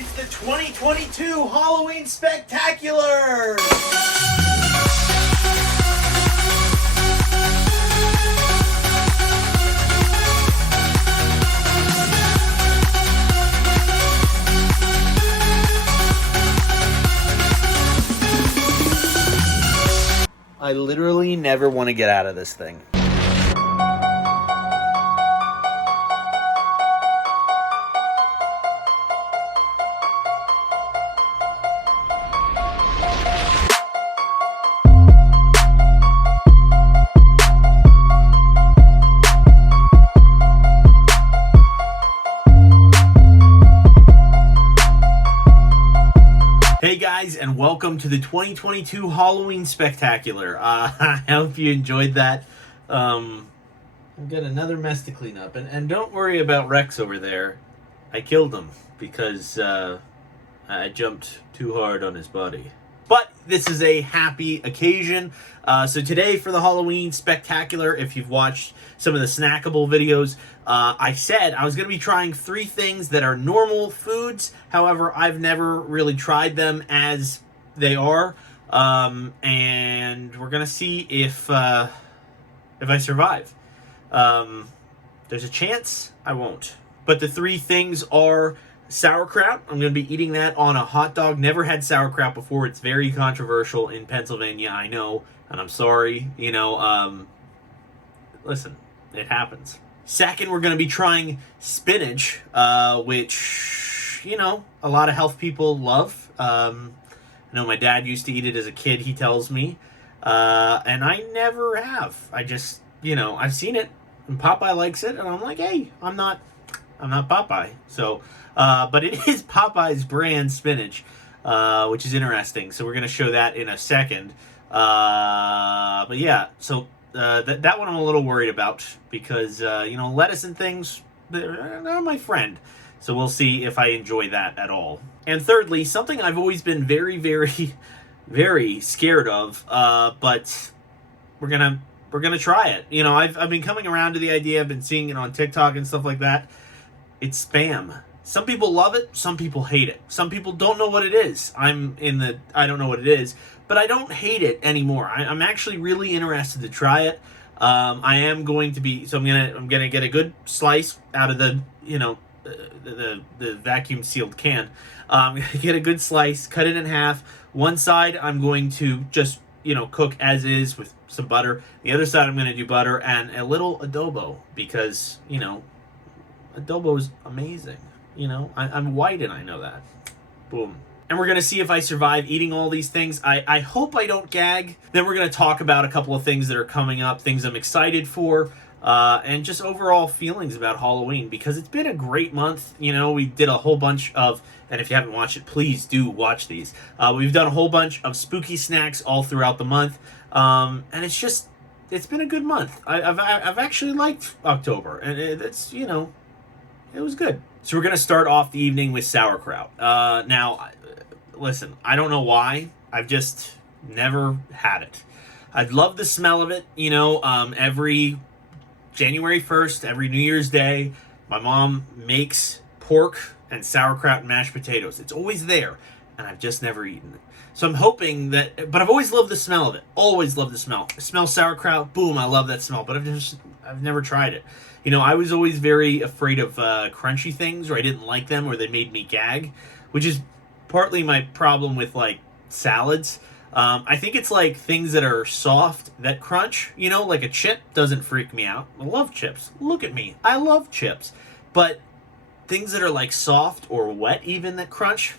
It's the 2022 Halloween Spectacular! I literally never want to get out of this thing. Hey guys, and welcome to the 2022 Halloween Spectacular. I hope you enjoyed that. I've got another mess to clean up, and don't worry about Rex over there. I killed him because I jumped too hard on his body. But this is a happy occasion. So today for the Halloween Spectacular, if you've watched some of the snackable videos, I said I was going to be trying 3 things that are normal foods. However, I've never really tried them as they are. And we're going to see if I survive. There's a chance I won't. But the 3 things are sauerkraut. I'm going to be eating that on a hot dog. Never had sauerkraut before. It's very controversial in Pennsylvania, I know. And I'm sorry. Listen, it happens. Second, we're going to be trying spinach, which, a lot of health people love. I know my dad used to eat it as a kid, he tells me. And I never have. I just, I've seen it, and Popeye likes it, and I'm like, hey, I'm not Popeye. So, but it is Popeye's brand spinach, which is interesting. So we're going to show that in a second. But yeah, so that one I'm a little worried about because, lettuce and things, they're my friend. So we'll see if I enjoy that at all. And thirdly, something I've always been very, very, very scared of, but we're gonna try it. I've been coming around to the idea. I've been seeing it on TikTok and stuff like that. It's spam. Some people love it. Some people hate it. Some people don't know what it is. I don't know what it is, but I don't hate it anymore. I'm actually really interested to try it. I am going to be, so I'm gonna get a good slice out of the vacuum sealed can. Get a good slice, cut it in half. One side I'm going to just cook as is with some butter. The other side I'm going to do butter and a little adobo because adobo is amazing. I'm white and I know that. Boom. And we're going to see if I survive eating all these things. I hope I don't gag. Then we're going to talk about a couple of things that are coming up, things I'm excited for, and just overall feelings about Halloween, because it's been a great month. We did a whole bunch of, and if you haven't watched it, please do watch these. We've done a whole bunch of spooky snacks all throughout the month, and it's been a good month. I've actually liked October, and it's it was good. So we're going to start off the evening with sauerkraut. Now, listen, I don't know why. I've just never had it. I love the smell of it. Every January 1st, every New Year's Day, my mom makes pork and sauerkraut and mashed potatoes. It's always there, and I've just never eaten it. So I'm hoping that, but I've always loved the smell of it. Always loved the smell. I smell sauerkraut, boom, I love that smell, but I've never tried it. I was always very afraid of crunchy things, or I didn't like them, or they made me gag, which is partly my problem with, salads. I think it's, things that are soft that crunch, like a chip doesn't freak me out. I love chips. Look at me. I love chips. But things that are, soft or wet even that crunch,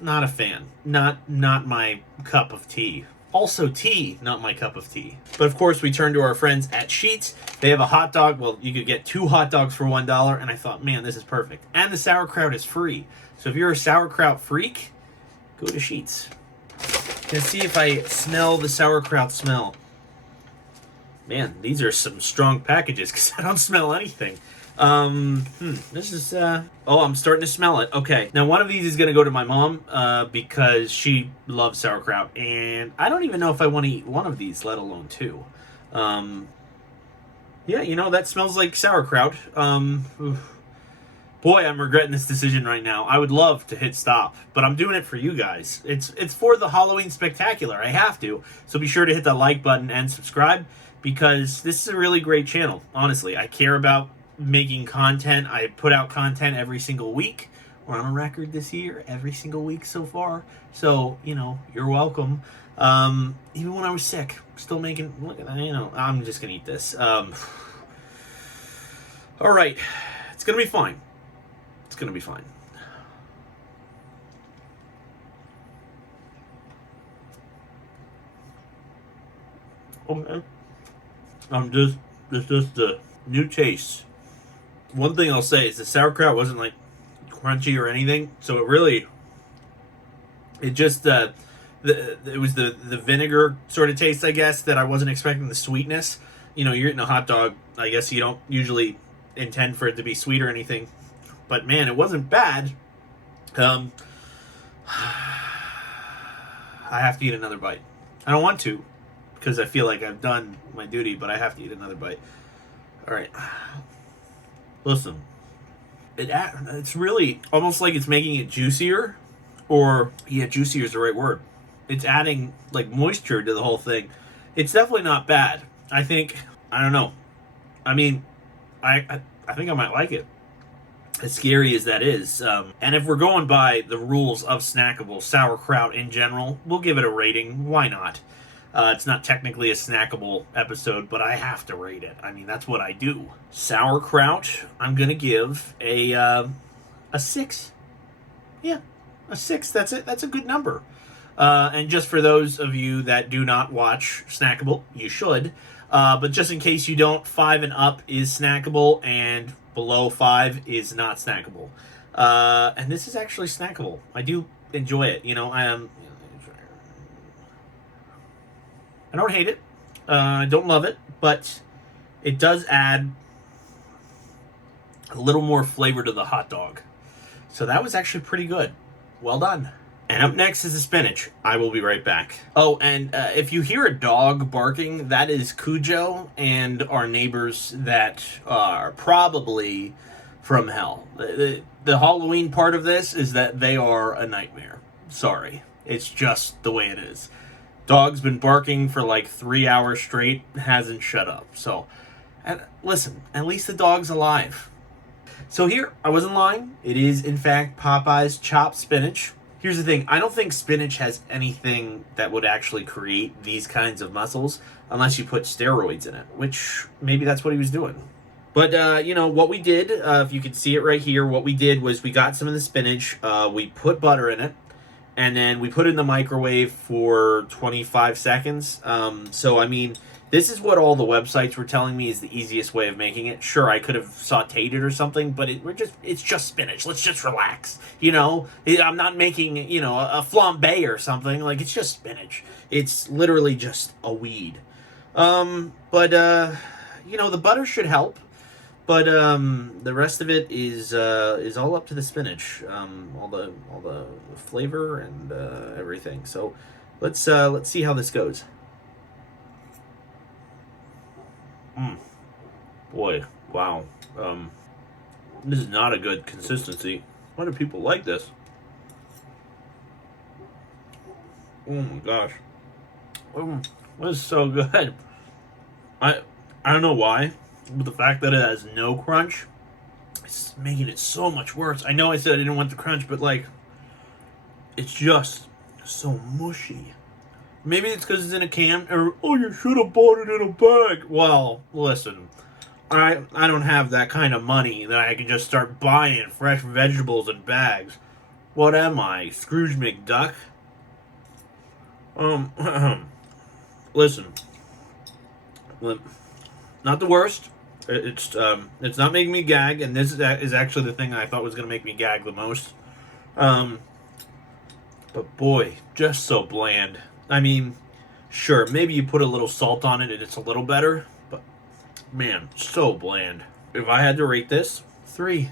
not a fan. Not my cup of tea. Also tea, not my cup of tea. But of course, we turn to our friends at Sheetz. They have a hot dog. Well, you could get 2 hot dogs for $1, and I thought, man, this is perfect. And the sauerkraut is free. So if you're a sauerkraut freak, go to Sheetz. Gonna see if I smell the sauerkraut smell. Man, these are some strong packages because I don't smell anything. This is, I'm starting to smell it. Okay. Now, one of these is going to go to my mom, because she loves sauerkraut, and I don't even know if I want to eat one of these, let alone 2. Yeah, that smells like sauerkraut. Boy, I'm regretting this decision right now. I would love to hit stop, but I'm doing it for you guys. It's for the Halloween Spectacular. I have to. So be sure to hit the like button and subscribe, because this is a really great channel. Honestly, I care about making content. I put out content every single week. We're on a record this year, every single week so far. So, you're welcome. Even when I was sick, still making, look at that, I'm just gonna eat this. All right, it's gonna be fine. It's gonna be fine. Okay. Just a new taste. One thing I'll say is the sauerkraut wasn't like crunchy or anything, so it just it was the vinegar sort of taste, I guess, that I wasn't expecting. The sweetness, you're eating a hot dog, I guess you don't usually intend for it to be sweet or anything, but man, it wasn't bad. I have to eat another bite. I don't want to, because I feel like I've done my duty, but I have to eat another bite. All right, listen, it's really almost like it's making it juicier, or juicier is the right word. It's adding like moisture to the whole thing. It's definitely not bad. I don't know. I mean, I think I might like it, as scary as that is. And if we're going by the rules of snackable sauerkraut in general, we'll give it a rating. Why not? It's not technically a snackable episode, but I have to rate it. I mean, that's what I do. Sauerkraut, I'm going to give a 6. Yeah, a 6. That's it. That's a good number. And just for those of you that do not watch Snackable, you should. But just in case you don't, 5 and up is snackable, and below 5 is not snackable. And this is actually snackable. I do enjoy it. I don't hate it. I don't love it, but it does add a little more flavor to the hot dog. So that was actually pretty good. Well done. And up next is the spinach. I will be right back. Oh, and if you hear a dog barking, that is Cujo and our neighbors that are probably from hell. The Halloween part of this is that they are a nightmare. Sorry. It's just the way it is. Dog's been barking for like 3 hours straight, hasn't shut up. So, and listen, at least the dog's alive. So here, I wasn't lying. It is, in fact, Popeye's chopped spinach. Here's the thing. I don't think spinach has anything that would actually create these kinds of muscles unless you put steroids in it, which maybe that's what he was doing. But, what we did, if you can see it right here, what we did was we got some of the spinach, we put butter in it, and then we put it in the microwave for 25 seconds. So, I mean, this is what all the websites were telling me is the easiest way of making it. Sure, I could have sauteed it or something, but it's just spinach. Let's just relax. I'm not making, a flambe or something. Like, it's just spinach. It's literally just a weed. But the butter should help. But the rest of it is all up to the spinach, all the flavor and everything. So let's see how this goes. Boy, wow. This is not a good consistency. Why do people like this? Oh my gosh, this is so good. I don't know why. But the fact that it has no crunch, it's making it so much worse. I know I said I didn't want the crunch, but it's just so mushy. Maybe it's because it's in a can, or you should have bought it in a bag. Well, listen, I don't have that kind of money that I can just start buying fresh vegetables in bags. What am I, Scrooge McDuck? Listen, not the worst. It's not making me gag, and this is actually the thing I thought was going to make me gag the most. But boy, just so bland. I mean, sure, maybe you put a little salt on it and it's a little better, but man, so bland. If I had to rate this, 3.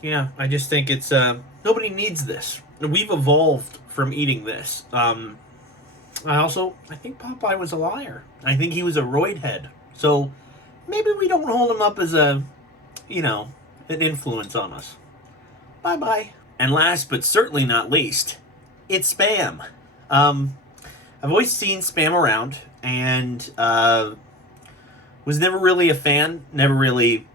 Yeah, I just think it's, nobody needs this. We've evolved from eating this. I think Popeye was a liar. I think he was a roid head. So maybe we don't hold him up as an influence on us. bye-bye. And last but certainly not least, it's Spam. I've always seen Spam around, and was never really a fan, never really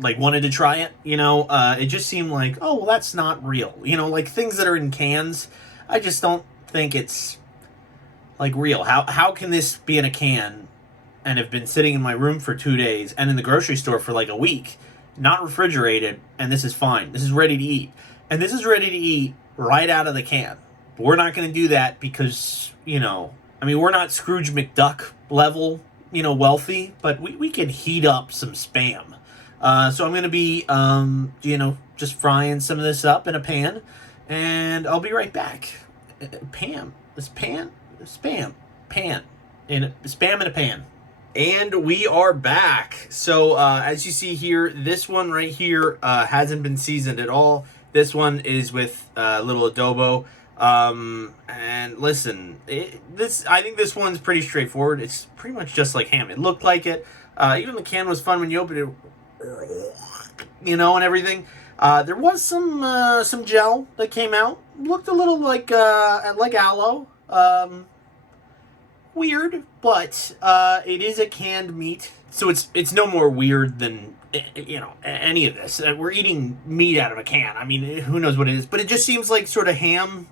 like wanted to try it. It just seemed like, oh, well, that's not real. Like things that are in cans, I just don't think it's like real. How can this be in a can and have been sitting in my room for 2 days and in the grocery store for like a week, not refrigerated, and this is fine. This is ready to eat. And this is ready to eat right out of the can. But we're not going to do that because, we're not Scrooge McDuck level, wealthy, but we can heat up some Spam. So I'm going to be, just frying some of this up in a pan, and I'll be right back. Spam in a pan. And we are back. So as you see here, this one right here hasn't been seasoned at all. This one is with a little adobo. And listen, I think this one's pretty straightforward. It's pretty much just like ham. It looked like it. Even the can was fun when you opened it, and everything. There was some gel that came out. Looked a little like aloe. Weird, but it is a canned meat, so it's no more weird than any of this. We're eating meat out of a can. I mean, who knows what it is, but it just seems like sort of ham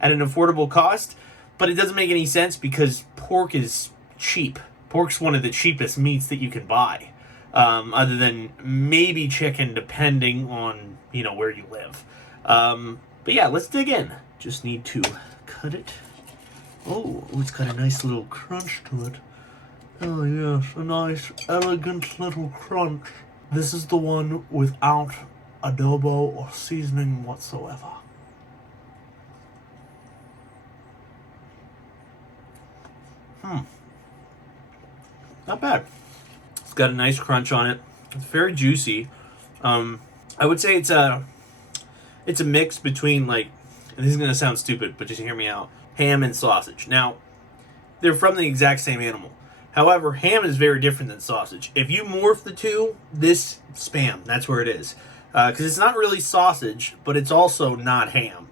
at an affordable cost. But it doesn't make any sense because pork is cheap. Pork's one of the cheapest meats that you can buy, other than maybe chicken, depending on where you live. But yeah, let's dig in. Just need to cut it. Oh, it's got a nice little crunch to it. Oh yes, a nice, elegant little crunch. This is the one without adobo or seasoning whatsoever. Not bad. It's got a nice crunch on it. It's very juicy. I would say it's a mix between, like, and this is gonna sound stupid, but just hear me out, ham and sausage. Now, they're from the exact same animal. However, ham is very different than sausage. If you morph the two, this Spam, that's where it is. Because it's not really sausage, but it's also not ham.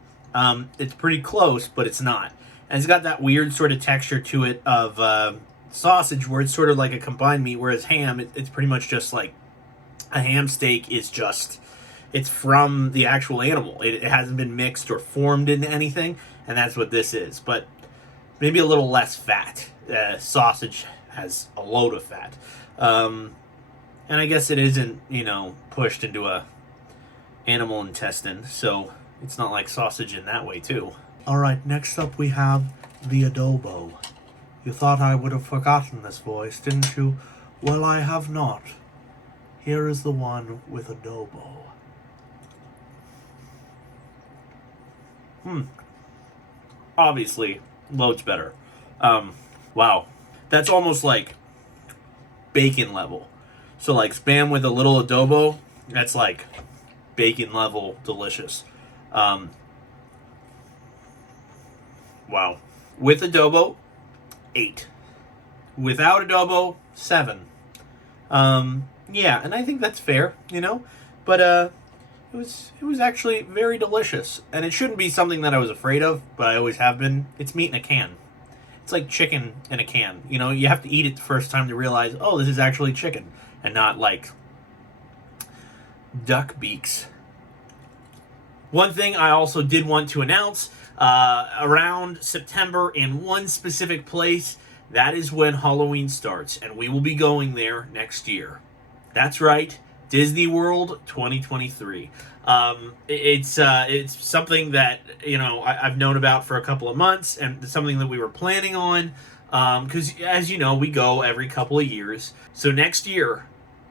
It's pretty close, but it's not. And it's got that weird sort of texture to it of sausage, where it's sort of like a combined meat, whereas ham, it's pretty much just like a ham steak is just, it's from the actual animal. It hasn't been mixed or formed into anything, and that's what this is. But maybe a little less fat. Sausage has a load of fat. And I guess it isn't, pushed into a animal intestine, so it's not like sausage in that way, too. Alright, next up we have the adobo. You thought I would have forgotten this voice, didn't you? Well, I have not. Here is the one with adobo. Obviously, loads better. Wow. That's almost like bacon level. So like Spam with a little adobo, that's like bacon level delicious. Wow. With adobo, 8. Without adobo, 7. Yeah, and I think that's fair, but it was actually very delicious, and it shouldn't be something that I was afraid of, but I always have been. It's meat in a can. It's like chicken in a can. You have to eat it the first time to realize, oh, this is actually chicken, and not like duck beaks. One thing I also did want to announce, around September in one specific place, that is when Halloween starts, and we will be going there next year. That's right, Disney World 2023. It's something that I've known about for a couple of months, and something that we were planning on. Because as you know, we go every couple of years. So next year,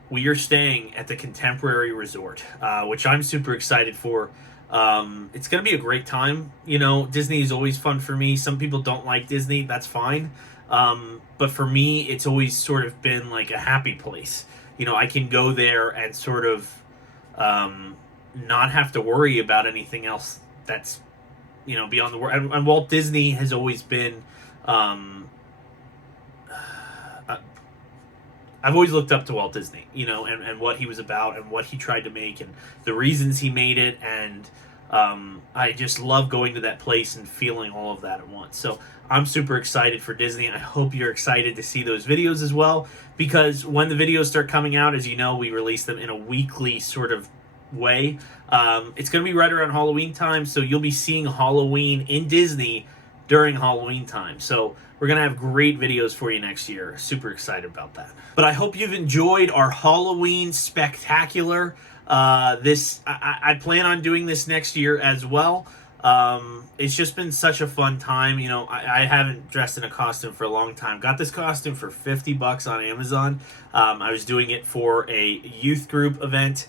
we are staying at the Contemporary Resort, which I'm super excited for. It's gonna be a great time. Disney is always fun for me. Some people don't like Disney. That's fine. But for me, it's always sort of been like a happy place. I can go there and sort of not have to worry about anything else that's, beyond the world. And Walt Disney has always been I've always looked up to Walt Disney, you know, and what he was about and what he tried to make and the reasons he made it. And I just love going to that place and feeling all of that at once. So I'm super excited for Disney. I hope you're excited to see those videos as well, because when the videos start coming out, as you know, we release them in a weekly sort of way. It's going to be right around Halloween time, so you'll be seeing Halloween in Disney during Halloween time. So we're going to have great videos for you next year. Super excited about that. But I hope you've enjoyed our Halloween spectacular. I plan on doing this next year as well. It's just been such a fun time. You know, I haven't dressed in a costume for a long time. Got this costume for $50 on Amazon. I was doing it for a youth group event,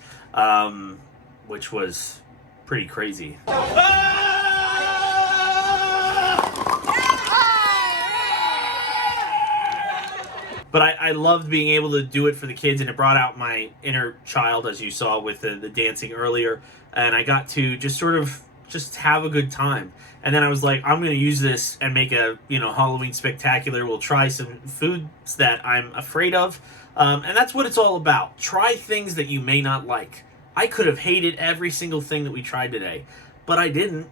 which was pretty crazy. But I loved being able to do it for the kids, and it brought out my inner child, as you saw with the dancing earlier. And I got to just sort of just have a good time. And then I was like, I'm going to use this and make a, you know, Halloween spectacular. We'll try some foods that I'm afraid of. And that's what it's all about. Try things that you may not like. I could have hated every single thing that we tried today, but I didn't.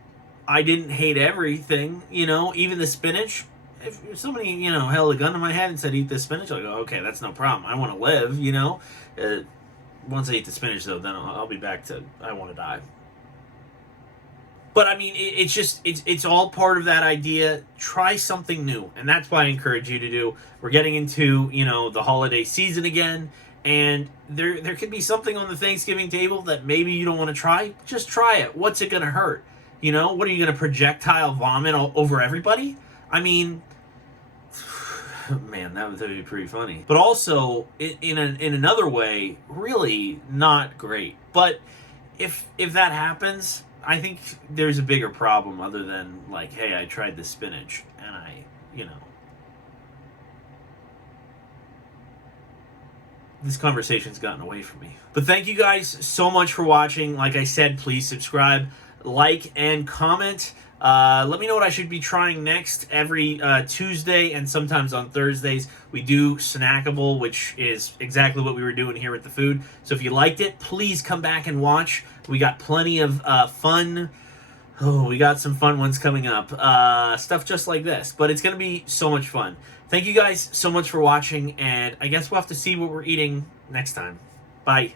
I didn't hate everything, you know, even the spinach. If somebody, you know, held a gun to my head and said, eat this spinach, I'll go, okay, that's no problem. I want to live, you know. Once I eat the spinach, though, then I'll be back to, I want to die. But, I mean, it's all part of that idea. Try something new. And that's what I encourage you to do. We're getting into, you know, the holiday season again. And there could be something on the Thanksgiving table that maybe you don't want to try. Just try it. What's it going to hurt? You know, what are you going to projectile vomit all over everybody? I mean, man, that would be pretty funny. But also, in another way, really not great. But if that happens, I think there's a bigger problem other than, like, hey, I tried the spinach, and you know. This conversation's gotten away from me. But thank you guys so much for watching. Like I said, please subscribe, like, and comment. Let me know what I should be trying next. Every Tuesday and sometimes on Thursdays, we do Snackable, which is exactly what we were doing here with the food. So if you liked it, please come back and watch. We got plenty of fun. Oh, we got some fun ones coming up. Stuff just like this. But it's going to be so much fun. Thank you guys so much for watching, and I guess we'll have to see what we're eating next time. Bye.